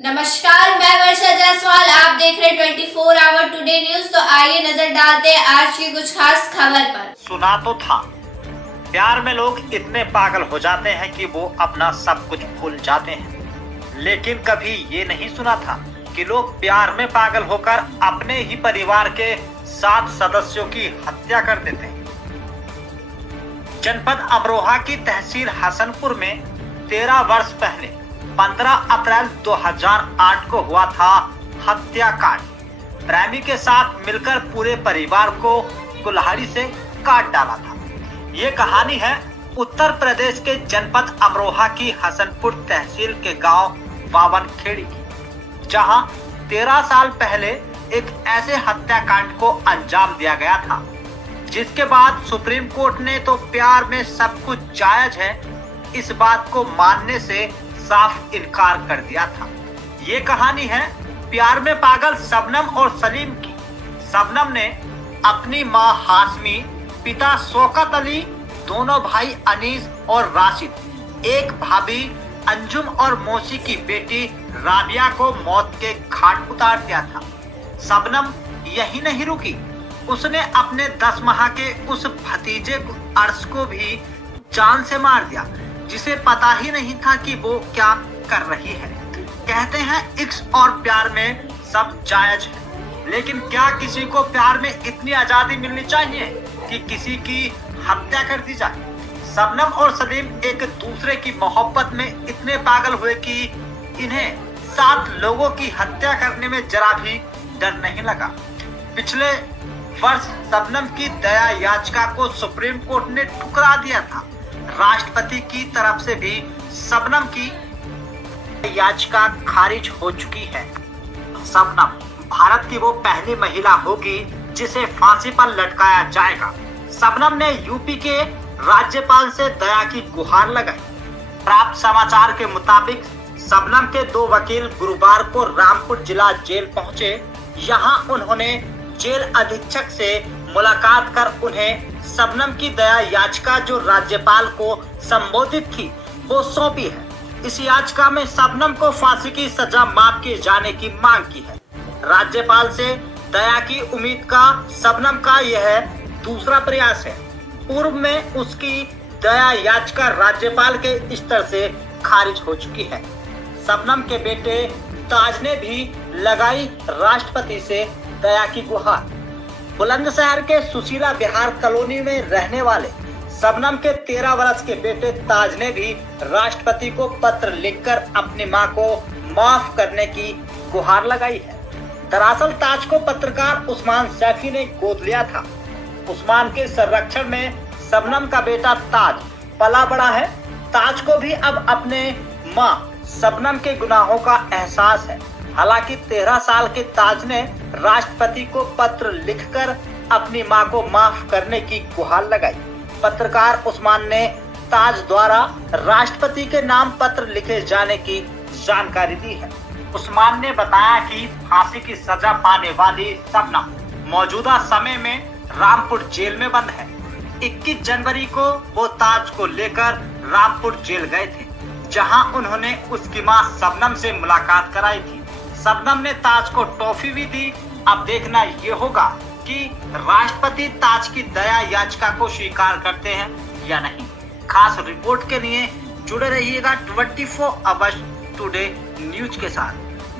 नमस्कार, मैं वर्षा जायसवाल। आप देख रहे 24 आवर टुडे न्यूज। तो आइए नजर डालते हैं आज की कुछ खास खबर पर। सुना तो था, प्यार में लोग इतने पागल हो जाते हैं कि वो अपना सब कुछ भूल जाते हैं, लेकिन कभी ये नहीं सुना था कि लोग प्यार में पागल होकर अपने ही परिवार के 7 सदस्यों की हत्या कर देते हैं। जनपद अमरोहा की तहसील हसनपुर में 13 वर्ष पहले 15 अप्रैल 2008 को हुआ था हत्याकांड। प्रेमी के साथ मिलकर पूरे परिवार को कुल्हाड़ी से काट डाला था। ये कहानी है उत्तर प्रदेश के जनपद अमरोहा की हसनपुर तहसील के गांव बावनखेड़ी की, जहां 13 साल पहले एक ऐसे हत्याकांड को अंजाम दिया गया था, जिसके बाद सुप्रीम कोर्ट ने तो प्यार में सब कुछ जायज है इस बात को मानने से साफ इनकार कर दिया था। ये कहानी है प्यार में पागल शबनम और सलीम की। शबनम ने अपनी मां हाशमी, पिता शौकत अली, दोनों भाई अनीस और राशिद, एक भाभी अंजुम और मौसी की बेटी राबिया को मौत के घाट उतार दिया था। शबनम यही नहीं रुकी, उसने अपने 10 माह के उस भतीजे अर्श को भी जान से मार दिया, जिसे पता ही नहीं था कि वो क्या कर रही है। कहते हैं इश्क और प्यार में सब जायज है, लेकिन क्या किसी को प्यार में इतनी आजादी मिलनी चाहिए कि किसी की हत्या कर दी जाए? शबनम और सलीम एक दूसरे की मोहब्बत में इतने पागल हुए कि इन्हें 7 लोगों की हत्या करने में जरा भी डर नहीं लगा। पिछले वर्ष शबनम की दया याचिका को सुप्रीम कोर्ट ने ठुकरा दिया था। राष्ट्रपति की तरफ से भी शबनम की याचिका खारिज हो चुकी है। शबनम भारत की वो पहली महिला होगी जिसे फांसी पर लटकाया जाएगा। शबनम ने यूपी के राज्यपाल से दया की गुहार लगाई। प्राप्त समाचार के मुताबिक शबनम के 2 वकील गुरुवार को रामपुर जिला जेल पहुंचे। यहां उन्होंने जेल अधीक्षक से मुलाकात कर उन्हें शबनम की दया याचिका जो राज्यपाल को संबोधित थी वो सौंपी है। इस याचिका में शबनम को फांसी की सजा माफ किए जाने की मांग की है। राज्यपाल से दया की उम्मीद का शबनम का यह दूसरा प्रयास है। पूर्व में उसकी दया याचिका राज्यपाल के स्तर से खारिज हो चुकी है। शबनम के बेटे ताज ने भी लगाई राष्ट्रपति से दया की गुहार। बुलंदशहर के सुशीला विहार कॉलोनी में रहने वाले शबनम के 13 वर्ष के बेटे ताज ने भी राष्ट्रपति को पत्र लिखकर अपनी मां को माफ करने की गुहार लगाई है। दरअसल ताज को पत्रकार उस्मान सैफी ने गोद लिया था। उस्मान के संरक्षण में शबनम का बेटा ताज पला बड़ा है। ताज को भी अब अपने मां शबनम के गुनाहों का एहसास है। हालांकि 13 साल के ताज ने राष्ट्रपति को पत्र लिखकर अपनी मां को माफ करने की गुहार लगाई। पत्रकार उस्मान ने ताज द्वारा राष्ट्रपति के नाम पत्र लिखे जाने की जानकारी दी है। उस्मान ने बताया कि फांसी की सजा पाने वाली शबनम मौजूदा समय में रामपुर जेल में बंद है। 21 जनवरी को वो ताज को लेकर रामपुर जेल गए थे, जहां उन्होंने उसकी मां शबनम से मुलाकात कराई थी। शबनम ने ताज को टॉफी भी दी। अब देखना ये होगा कि राष्ट्रपति ताज की दया याचिका को स्वीकार करते हैं या नहीं। खास रिपोर्ट के लिए जुड़े रहिएगा 24 आवर टुडे न्यूज के साथ।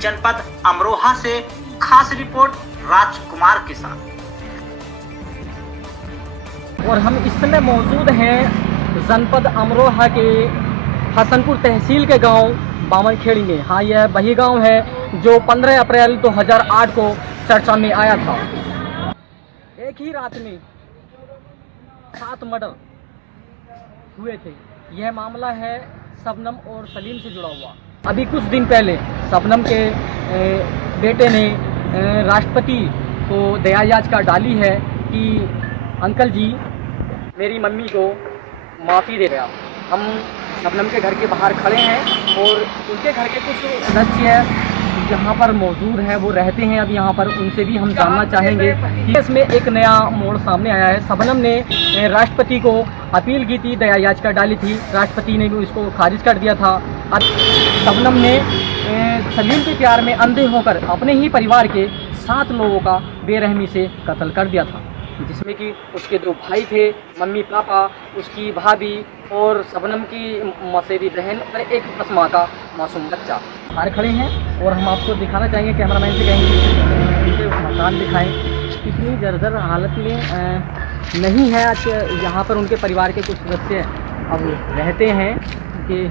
जनपद अमरोहा से खास रिपोर्ट राजकुमार के साथ। और हम इस समय मौजूद हैं जनपद अमरोहा के हसनपुर तहसील के गांव बावनखेड़ी में। हाँ, यह वही गांव है जो 15 अप्रैल 2008 को चर्चा में आया था। एक ही रात में 7 मर्डर हुए थे। यह मामला है शबनम और सलीम से जुड़ा हुआ। अभी कुछ दिन पहले शबनम के बेटे ने राष्ट्रपति को दया याचिका डाली है कि अंकल जी मेरी मम्मी को माफ़ी दे दिया। हम शबनम के घर के बाहर खड़े हैं और उनके घर के कुछ सदस्य यहाँ पर मौजूद हैं, वो रहते हैं अब यहाँ पर। उनसे भी हम जानना चाहेंगे कि इसमें एक नया मोड़ सामने आया है। शबनम ने राष्ट्रपति को अपील की थी, दया याचिका डाली थी, राष्ट्रपति ने भी उसको खारिज कर दिया था। अब शबनम ने सलीम के प्यार में अंधे होकर अपने ही परिवार के 7 लोगों का बेरहमी से कत्ल कर दिया था, जिसमें कि उसके 2 भाई थे, मम्मी पापा, उसकी भाभी और शबनम की मौसेरी बहन और एक 10 माह का मासूम बच्चा बाहर खड़े हैं। और हम आपको दिखाना चाहेंगे, कैमरामैन से कहेंगे इनके मकान दिखाएं। इतनी जर्जर हालत में नहीं है। यहाँ पर उनके परिवार के कुछ सदस्य अब रहते हैं। उनके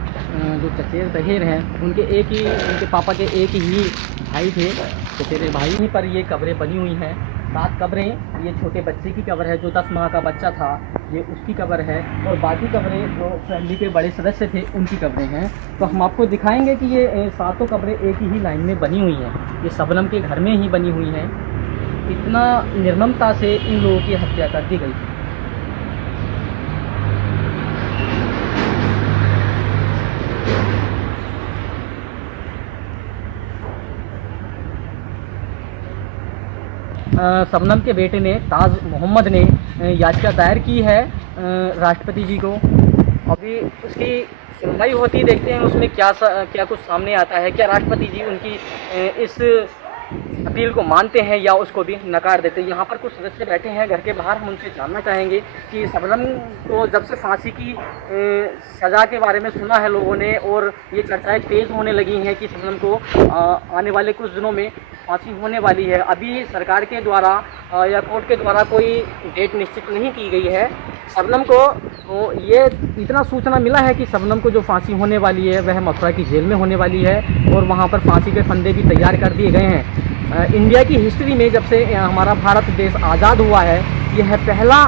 जो चचेरे दहेर हैं उनके पापा के एक ही भाई थे, चचेरे भाई। यहीं पर ये कब्रें बनी हुई हैं, 7 कब्रें। ये छोटे बच्चे की कब्र है, जो 10 माह का बच्चा था, ये उसकी कब्र है। और बाकी कब्रें जो फैमिली के बड़े सदस्य थे उनकी कब्रें हैं। तो हम आपको दिखाएंगे कि ये 7 कब्रें एक ही लाइन में बनी हुई हैं। ये शबनम के घर में ही बनी हुई हैं। इतना निर्ममता से इन लोगों की हत्या कर दी गई। शबनम के बेटे ने, ताज मोहम्मद ने याचिका दायर की है राष्ट्रपति जी को। अभी उसकी सुनवाई होती, देखते हैं उसमें क्या कुछ सामने आता है। क्या राष्ट्रपति जी उनकी इस अपील को मानते हैं या उसको भी नकार देते हैं। यहाँ पर कुछ सदस्य बैठे हैं घर के बाहर, हम उनसे जानना चाहेंगे कि शबनम को जब से फांसी की सज़ा के बारे में सुना है लोगों ने, और ये चर्चाएं तेज़ होने लगी हैं कि शबनम को आने वाले कुछ दिनों में फांसी होने वाली है। अभी सरकार के द्वारा या कोर्ट के द्वारा कोई डेट निश्चित नहीं की गई है। शबनम को ये इतना सूचना मिला है कि शबनम को जो फांसी होने वाली है वह मथुरा की जेल में होने वाली है, और वहाँ पर फांसी के फंदे भी तैयार कर दिए गए हैं। इंडिया की हिस्ट्री में जब से हमारा भारत देश आज़ाद हुआ है, यह पहला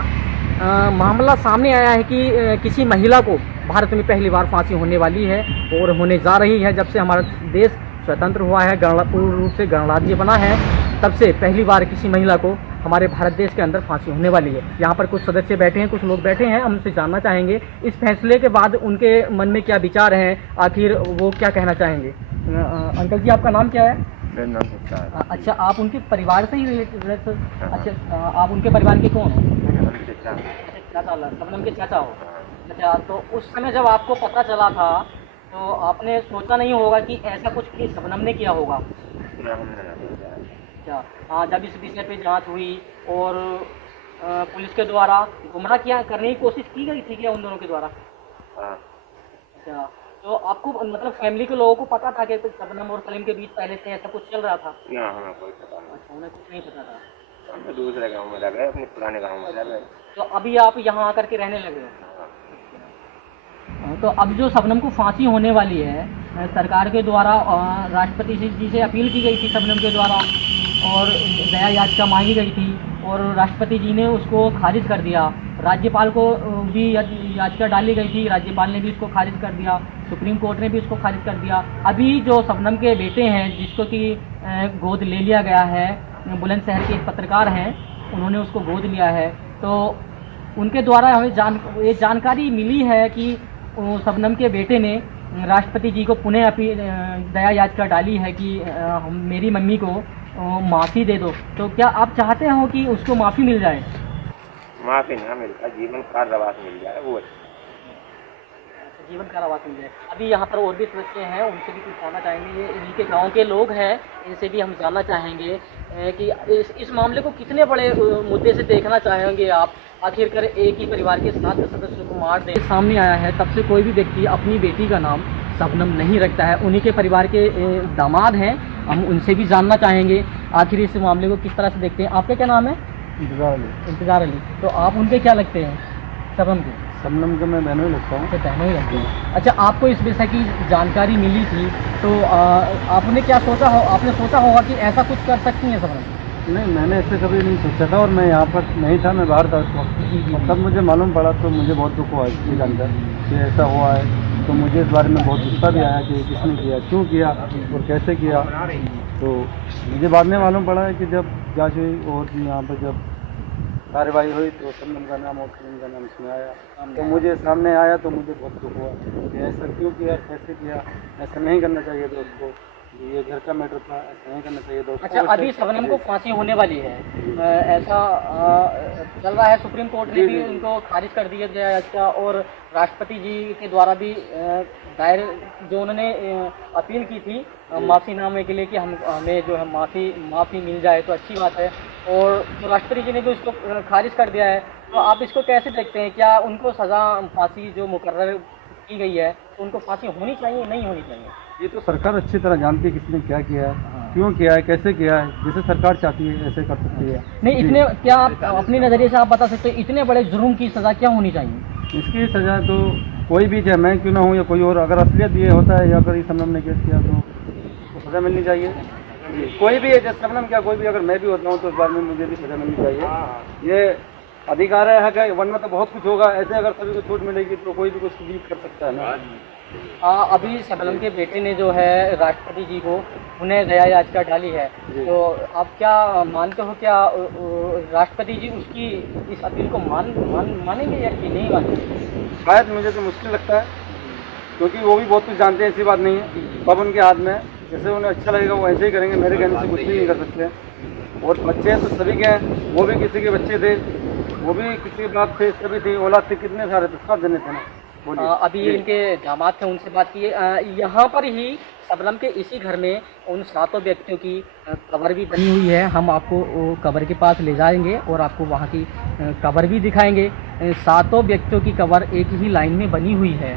मामला सामने आया है कि किसी महिला को भारत में पहली बार फांसी होने वाली है और होने जा रही है। जब से हमारा देश स्वतंत्र हुआ है, पूर्ण रूप से गणराज्य बना है, तब से पहली बार किसी महिला को हमारे भारत देश के अंदर फांसी होने वाली है। यहाँ पर कुछ सदस्य बैठे हैं, कुछ लोग बैठे हैं, हम उनसे जानना चाहेंगे इस फैसले के बाद उनके मन में क्या विचार हैं, आखिर वो क्या कहना चाहेंगे। अंकल जी, आपका नाम क्या है? मेरा नाम गुप्ता है। अच्छा, आप उनके परिवार से ही रिलेटेड? अच्छा, आप उनके परिवार के कौन हो? चाचा, शबनम के चाचा हो। अच्छा, तो उस समय जब आपको पता चला था तो आपने सोचा नहीं होगा कि ऐसा कुछ कि शबनम ने किया होगा? अच्छा, हाँ, जब इस विषय पे जांच हुई और पुलिस के द्वारा गुमराह करने की कोशिश की गई थी क्या उन दोनों के द्वारा? अच्छा, तो आपको मतलब फैमिली के लोगों को पता था कि शबनम और सलीम के बीच पहले से ऐसा कुछ चल रहा था? हमें कोई पता नहीं। अच्छा, उन्हें कुछ नहीं पता था। हम तो दूसरे गाँव में लग गए, अपने पुराने गाँव में लग गए। तो अभी आप यहाँ आकर के रहने लगे हो? तो अब जो शबनम को फांसी होने वाली है, सरकार के द्वारा राष्ट्रपति जी से अपील की गई थी शबनम के द्वारा, और दया याचिका मांगी गई थी और राष्ट्रपति जी ने उसको खारिज कर दिया। राज्यपाल को भी याचिका डाली गई थी, राज्यपाल ने भी उसको खारिज कर दिया, सुप्रीम कोर्ट ने भी उसको खारिज कर दिया। अभी जो शबनम के बेटे हैं, जिसको कि गोद ले लिया गया है, बुलंदशहर के एक पत्रकार हैं, उन्होंने उसको गोद लिया है, तो उनके द्वारा हमें ये जानकारी मिली है कि शबनम के बेटे ने राष्ट्रपति जी को पुनः दया याचिका डाली है कि मेरी मम्मी को माफ़ी दे दो। तो क्या आप चाहते हो कि उसको माफ़ी मिल जाए? माफ़ी ना मिलता, जीवन कारावास मिल जाए, वो जीवन कारावास मिल जाए। अभी यहाँ पर और भी सदस्य हैं, उनसे भी कुछ जानना चाहेंगे। ये इनके गांव के लोग हैं, इनसे भी हम जानना चाहेंगे कि इस मामले को कितने बड़े मुद्दे से देखना चाहेंगे आप। आखिरकार एक ही परिवार के 7 सदस्यों को मार दे। सामने आया है, तब से कोई भी व्यक्ति अपनी बेटी का नाम शबनम नहीं रखता है। उन्हीं के परिवार के दामाद हैं, हम उनसे भी जानना चाहेंगे आखिर इस मामले को किस तरह से देखते हैं। आपका क्या नाम है? इंतज़ार अली। तो आप उनके क्या लगते हैं? शबनम के? शबनम को मैं बहनों ही लगता हूँ। बहनों ही लगती हैं। अच्छा, आपको इस विषय की जानकारी मिली थी तो आपने क्या सोचा हो? आपने सोचा होगा कि ऐसा कुछ कर सकती हैं शबनम? नहीं, मैंने ऐसे कभी नहीं सोचा था, और मैं यहाँ पर नहीं था, मैं बाहर था उस वक्त। और तब मुझे मालूम पड़ा तो मुझे बहुत दुख हुआ इसकी जानकर कि ऐसा हुआ है। तो मुझे इस बारे में बहुत गुस्सा भी आया कि किसने किया, क्यों किया और कैसे किया। तो मुझे बाद में मालूम पड़ा है कि जब जांच हुई और यहाँ पर जब कार्रवाई हुई तो शबनम का नाम और सलीम का नाम इसमें आया, तो मुझे सामने आया तो मुझे बहुत दुख हुआ कि ऐसा क्यों किया, कैसे किया, ऐसा नहीं करना चाहिए था उसको। ये घर का मैटर था, ऐसा नहीं करना चाहिए दोस्तों। अच्छा, अभी शबनम को फांसी होने वाली है, ऐसा चल रहा है। सुप्रीम कोर्ट ने भी उनको खारिज कर दिया गया याचिका, और राष्ट्रपति जी के द्वारा भी दायर जो उन्होंने अपील की थी माफ़ीनामे के लिए कि हमें जो है माफ़ी मिल जाए तो अच्छी बात है, और तो राष्ट्रपति जी ने भी उसको खारिज कर दिया है। तो आप इसको कैसे देखते हैं? क्या उनको सज़ा फांसी जो मुकर्रर की गई है तो उनको फांसी होनी चाहिए, नहीं होनी चाहिए? ये तो सरकार अच्छी तरह जानती है किसने क्या किया है, क्यों किया है, कैसे किया है। जैसे सरकार चाहती है ऐसे कर सकती है। नहीं, इतने क्या आप अपने नज़रिए से आप बता सकते हैं इतने बड़े जुर्म की सज़ा क्या होनी चाहिए? इसकी सज़ा तो कोई भी, चाहे मैं क्यों ना हूँ या कोई और, अगर असलियत ये होता है या अगर इस शबनम ने केस किया तो सज़ा मिलनी चाहिए। जी, कोई भी है, जैसे शबनम क्या, कोई भी, अगर मैं भी होता हूँ तो इस बार में मुझे भी सज़ा मिलनी चाहिए। ये अधिकार है, वरना तो बहुत कुछ होगा। ऐसे अगर सभी को छूट मिलेगी तो कोई भी कुछ भी कर सकता है ना। अभी शबनम के बेटे ने जो है राष्ट्रपति जी को उन्हें दया याचिका डाली है, तो आप क्या मानते हो, क्या राष्ट्रपति जी उसकी इस अपील को मानेंगे या कि नहीं मानेंगे? शायद मुझे तो मुश्किल लगता है, क्योंकि वो भी बहुत कुछ जानते हैं, ऐसी बात नहीं है। अब उनके हाथ में जैसे उन्हें अच्छा लगेगा वो ऐसे ही करेंगे, मेरे कहने से कुछ भी नहीं कर सकते। और बच्चे तो सभी के हैं, वो भी किसी के बच्चे थे, वो भी किसी के बाप थे, सभी थे, औलाद थे, कितने सारे थे, सब जने थे ना। अभी इनके दामाद थे, उनसे बात की। यहाँ पर ही शबनम के इसी घर में उन 7 व्यक्तियों की कब्र भी बनी हुई है। हम आपको वो कब्र के पास ले जाएंगे और आपको वहाँ की कब्र भी दिखाएंगे। 7 व्यक्तियों की कब्र एक ही लाइन में बनी हुई है।